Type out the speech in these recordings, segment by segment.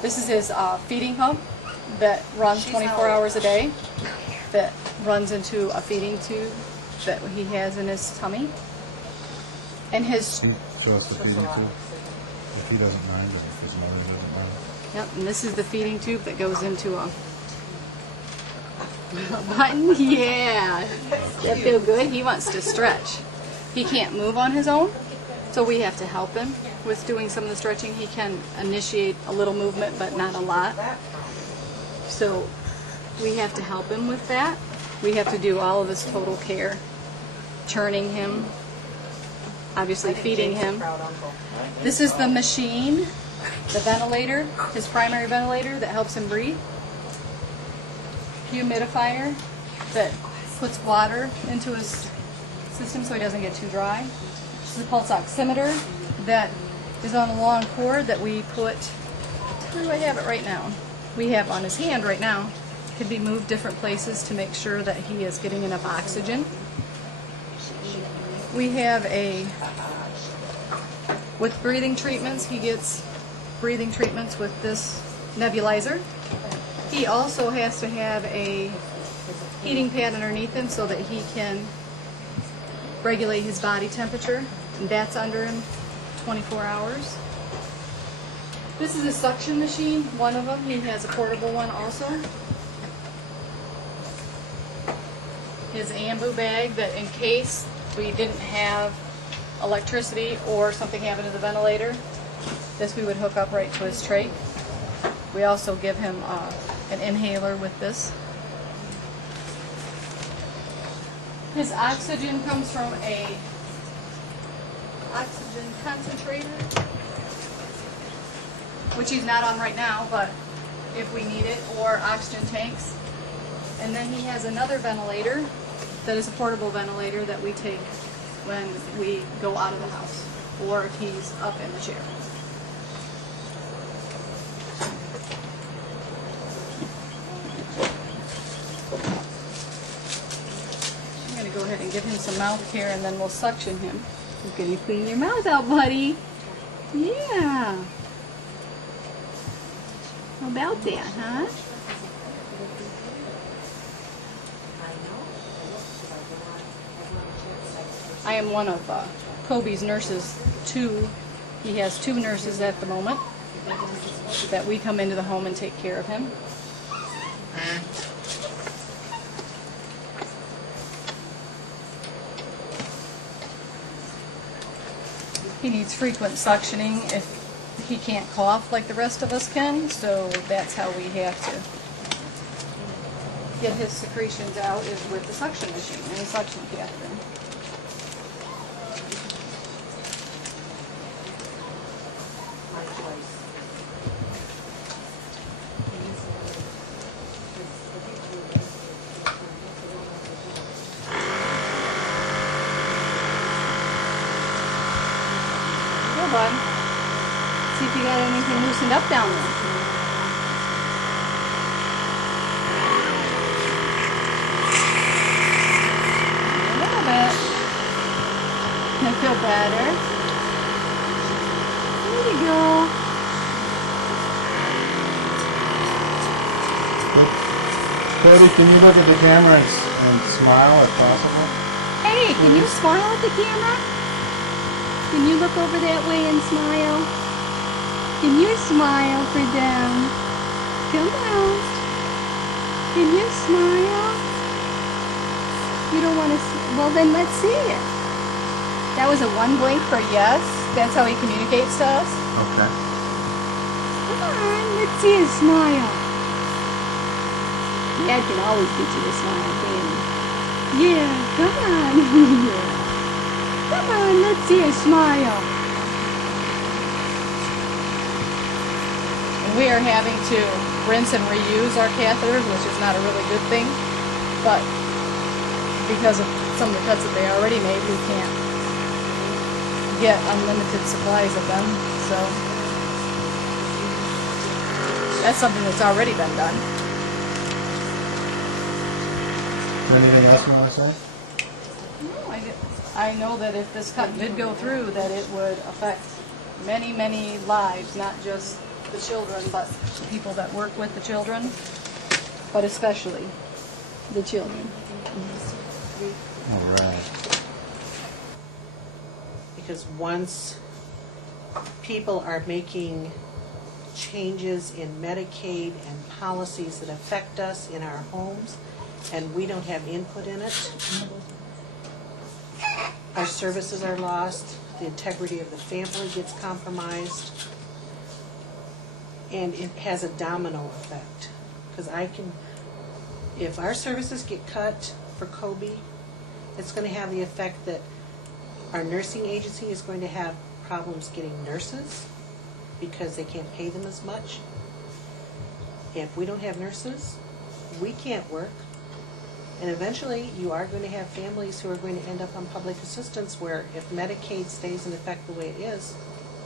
This is his feeding pump that runs 24 hours a day, that runs into a feeding tube that he has in his tummy. And his... Show us the feeding tube. If he doesn't mind, or if his mother doesn't mind. Yep, and this is the feeding tube that goes into a button. Yeah, that feel good? He wants to stretch. He can't move on his own, so we have to help him with doing some of the stretching. He can initiate a little movement, but not a lot. So we have to help him with that. We have to do all of his total care, churning him, obviously feeding him. This is the machine, the ventilator, his primary ventilator that helps him breathe. Humidifier that puts water into his system so he doesn't get too dry. This is a pulse oximeter that is on a long cord that we put, where do I have it right now? We have on his hand right now. It could be moved different places to make sure that he is getting enough oxygen. We have with breathing treatments, he gets breathing treatments with this nebulizer. He also has to have a heating pad underneath him so that he can regulate his body temperature, and that's under him 24 hours. This is a suction machine, one of them. He has a portable one also. His ambu bag that in case we didn't have electricity or something happened to the ventilator, this we would hook up right to his trach. We also give him an inhaler with this. His oxygen comes from a oxygen concentrator, which he's not on right now, but if we need it, or oxygen tanks. And then he has another ventilator that is a portable ventilator that we take when we go out of the house, or if he's up in the chair. I'm going to go ahead and give him some mouth care, and then we'll suction him. You're going to clean your mouth out, buddy. Yeah. How about that, huh? I am one of Kobe's nurses, two. He has two nurses at the moment that we come into the home and take care of him. He needs frequent suctioning if he can't cough like the rest of us can, so that's how we have to get his secretions out, is with the suction machine and the suction catheter. Go, bud. See if you got anything loosened up down there. A little bit. I feel better. There you go. Cody, can you look at the camera and smile if possible? Hey, can you smile at the camera? Can you look over that way and smile? Can you smile for them? Come on. Can you smile? You don't want to see? Well, then let's see it. That was a one blink for yes. That's how he communicates to us. Okay. Come on, let's see his smile. Dad can always get you to smile, can he? Yeah, come on. Yeah. Come on, let's see a smile. And we are having to rinse and reuse our catheters, which is not a really good thing. But because of some of the cuts that they already made, we can't get unlimited supplies of them. So that's something that's already been done. Anything else you want to say? No, I know that if this cut did go through, that it would affect many, many lives, not just the children, but people that work with the children, but especially the children. All right. Because once people are making changes in Medicaid and policies that affect us in our homes, and we don't have input in it, our services are lost, the integrity of the family gets compromised, and it has a domino effect. Because if our services get cut for Kobe, it's going to have the effect that our nursing agency is going to have problems getting nurses because they can't pay them as much. If we don't have nurses, we can't work. And eventually, you are going to have families who are going to end up on public assistance where if Medicaid stays in effect the way it is,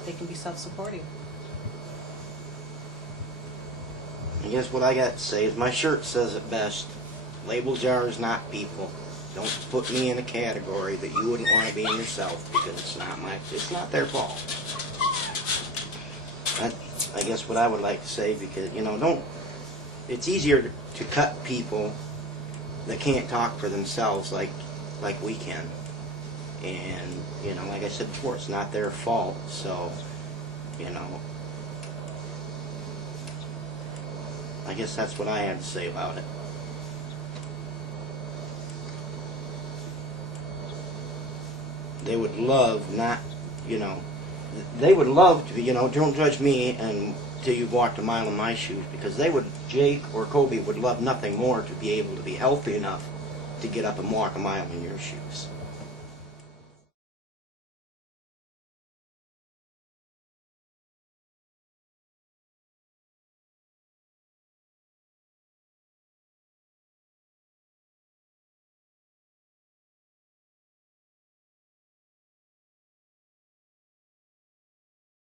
they can be self-supporting. I guess what I got to say is my shirt says it best. Labels yours, not people. Don't put me in a category that you wouldn't want to be in yourself, because it's not their fault. I guess what I would like to say, because it's easier to cut people that can't talk for themselves like we can. And like I said before, it's not their fault. So I guess that's what I had to say about it. They would love they would love to be, don't judge me until you've walked a mile in my shoes, because Jake or Kobe would love nothing more to be able to be healthy enough to get up and walk a mile in your shoes.